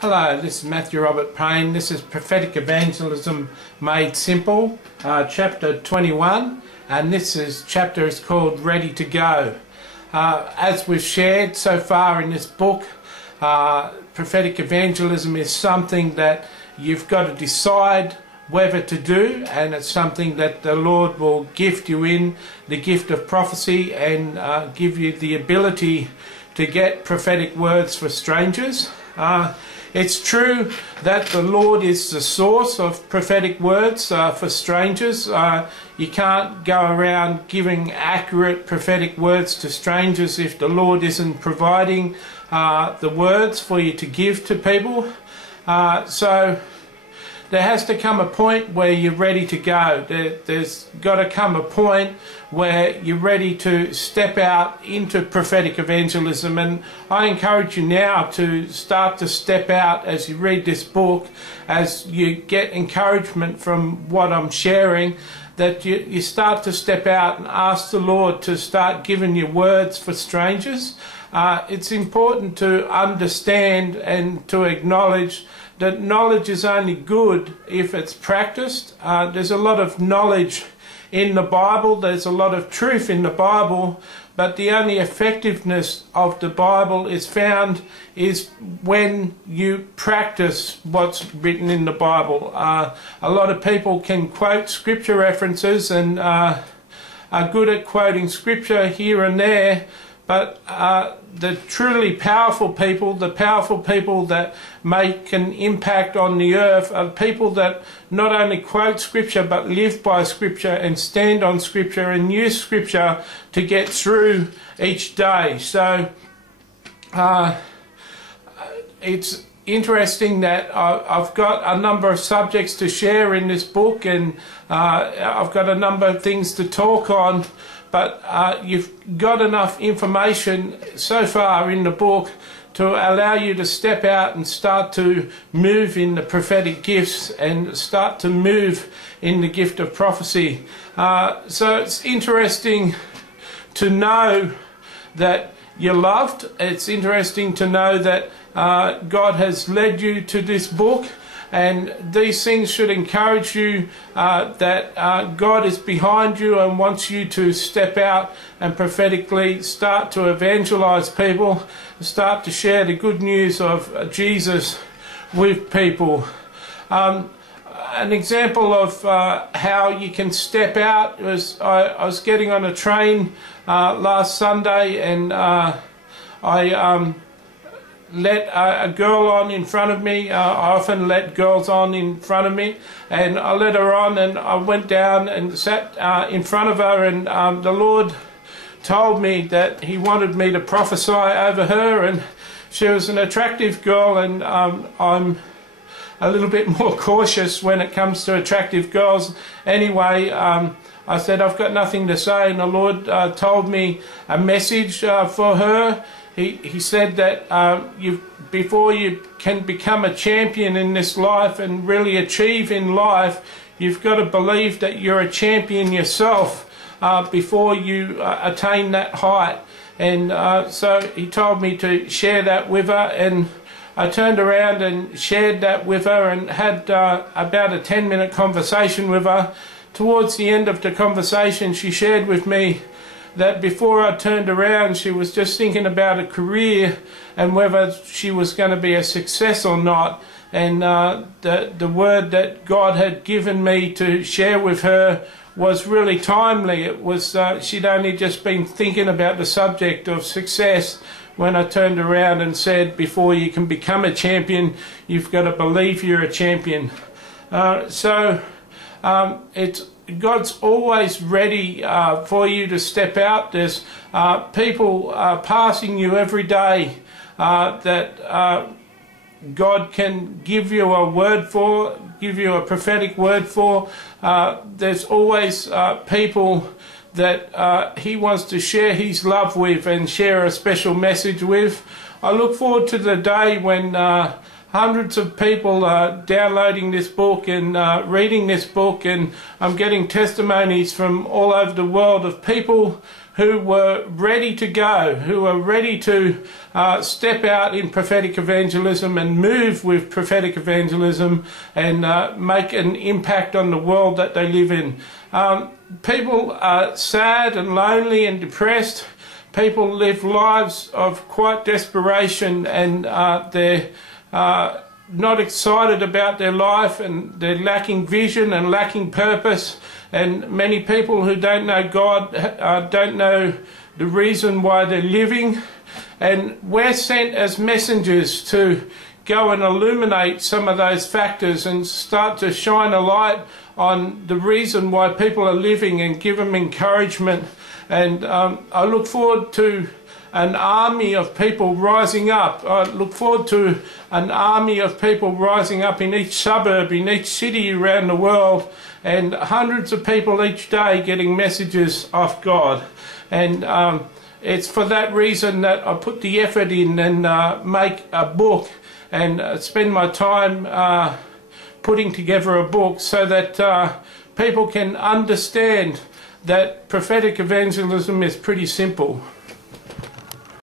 Hello, this is Matthew Robert Payne. This is Prophetic Evangelism Made Simple, chapter 21, and this chapter is called Ready to Go. As we've shared so far in this book, prophetic evangelism is something that you've got to decide whether to do, and it's something that the Lord will gift you in the gift of prophecy and give you the ability to get prophetic words for strangers. It's true that the Lord is the source of prophetic words for strangers. You can't go around giving accurate prophetic words to strangers if the Lord isn't providing the words for you to give to people. So there has to come a point where you're ready to go. There's got to come a point where you're ready to step out into prophetic evangelism, and I encourage you now to start to step out as you read this book, as you get encouragement from what I'm sharing, that you start to step out and ask the Lord to start giving you words for strangers. It's important to understand and to acknowledge that knowledge is only good if it's practiced. There's a lot of knowledge in the Bible, there's a lot of truth in the Bible, but the only effectiveness of the Bible is found is when you practice what's written in the Bible. A lot of people can quote scripture references and are good at quoting scripture here and there, but the truly powerful people, the powerful people that make an impact on the earth, are people that not only quote scripture but live by scripture and stand on scripture and use scripture to get through each day. So it's interesting that I've got a number of subjects to share in this book, and I've got a number of things to talk on. But you've got enough information so far in the book to allow you to step out and start to move in the prophetic gifts and start to move in the gift of prophecy. So it's interesting to know that you're loved. It's interesting to know that God has led you to this book. And these things should encourage you that God is behind you and wants you to step out and prophetically start to evangelize people, start to share the good news of Jesus with people. An example of how you can step out was I was getting on a train last Sunday, and I let a girl on in front of me. I often let girls on in front of me, and I let her on, and I went down and sat in front of her, and the Lord told me that He wanted me to prophesy over her, and she was an attractive girl, and I'm a little bit more cautious when it comes to attractive girls. Anyway, I said I've got nothing to say, and the Lord told me a message for her. He said that before you can become a champion in this life and really achieve in life, you've got to believe that you're a champion yourself before you attain that height. And so he told me to share that with her, and I turned around and shared that with her and had about a 10-minute conversation with her. Towards the end of the conversation, she shared with me that before I turned around, she was just thinking about a career and whether she was going to be a success or not. And the word that God had given me to share with her was really timely. It was she'd only just been thinking about the subject of success when I turned around and said, before you can become a champion, you've got to believe you're a champion. God's always ready for you to step out. There's people passing you every day that God can give you a word for, give you a prophetic word for. There's always people that He wants to share His love with and share a special message with. I look forward to the day when hundreds of people are downloading this book and reading this book, and I'm getting testimonies from all over the world of people who were ready to go, who were ready to step out in prophetic evangelism and move with prophetic evangelism and make an impact on the world that they live in. People are sad and lonely and depressed. People live lives of quite desperation, and they're not excited about their life, and they're lacking vision and lacking purpose. And many people who don't know God don't know the reason why they're living. And we're sent as messengers to go and illuminate some of those factors and start to shine a light on the reason why people are living and give them encouragement. And I look forward to an army of people rising up. I look forward to an army of people rising up in each suburb, in each city around the world, and hundreds of people each day getting messages of God. And it's for that reason that I put the effort in and make a book and spend my time putting together a book so that people can understand that prophetic evangelism is pretty simple.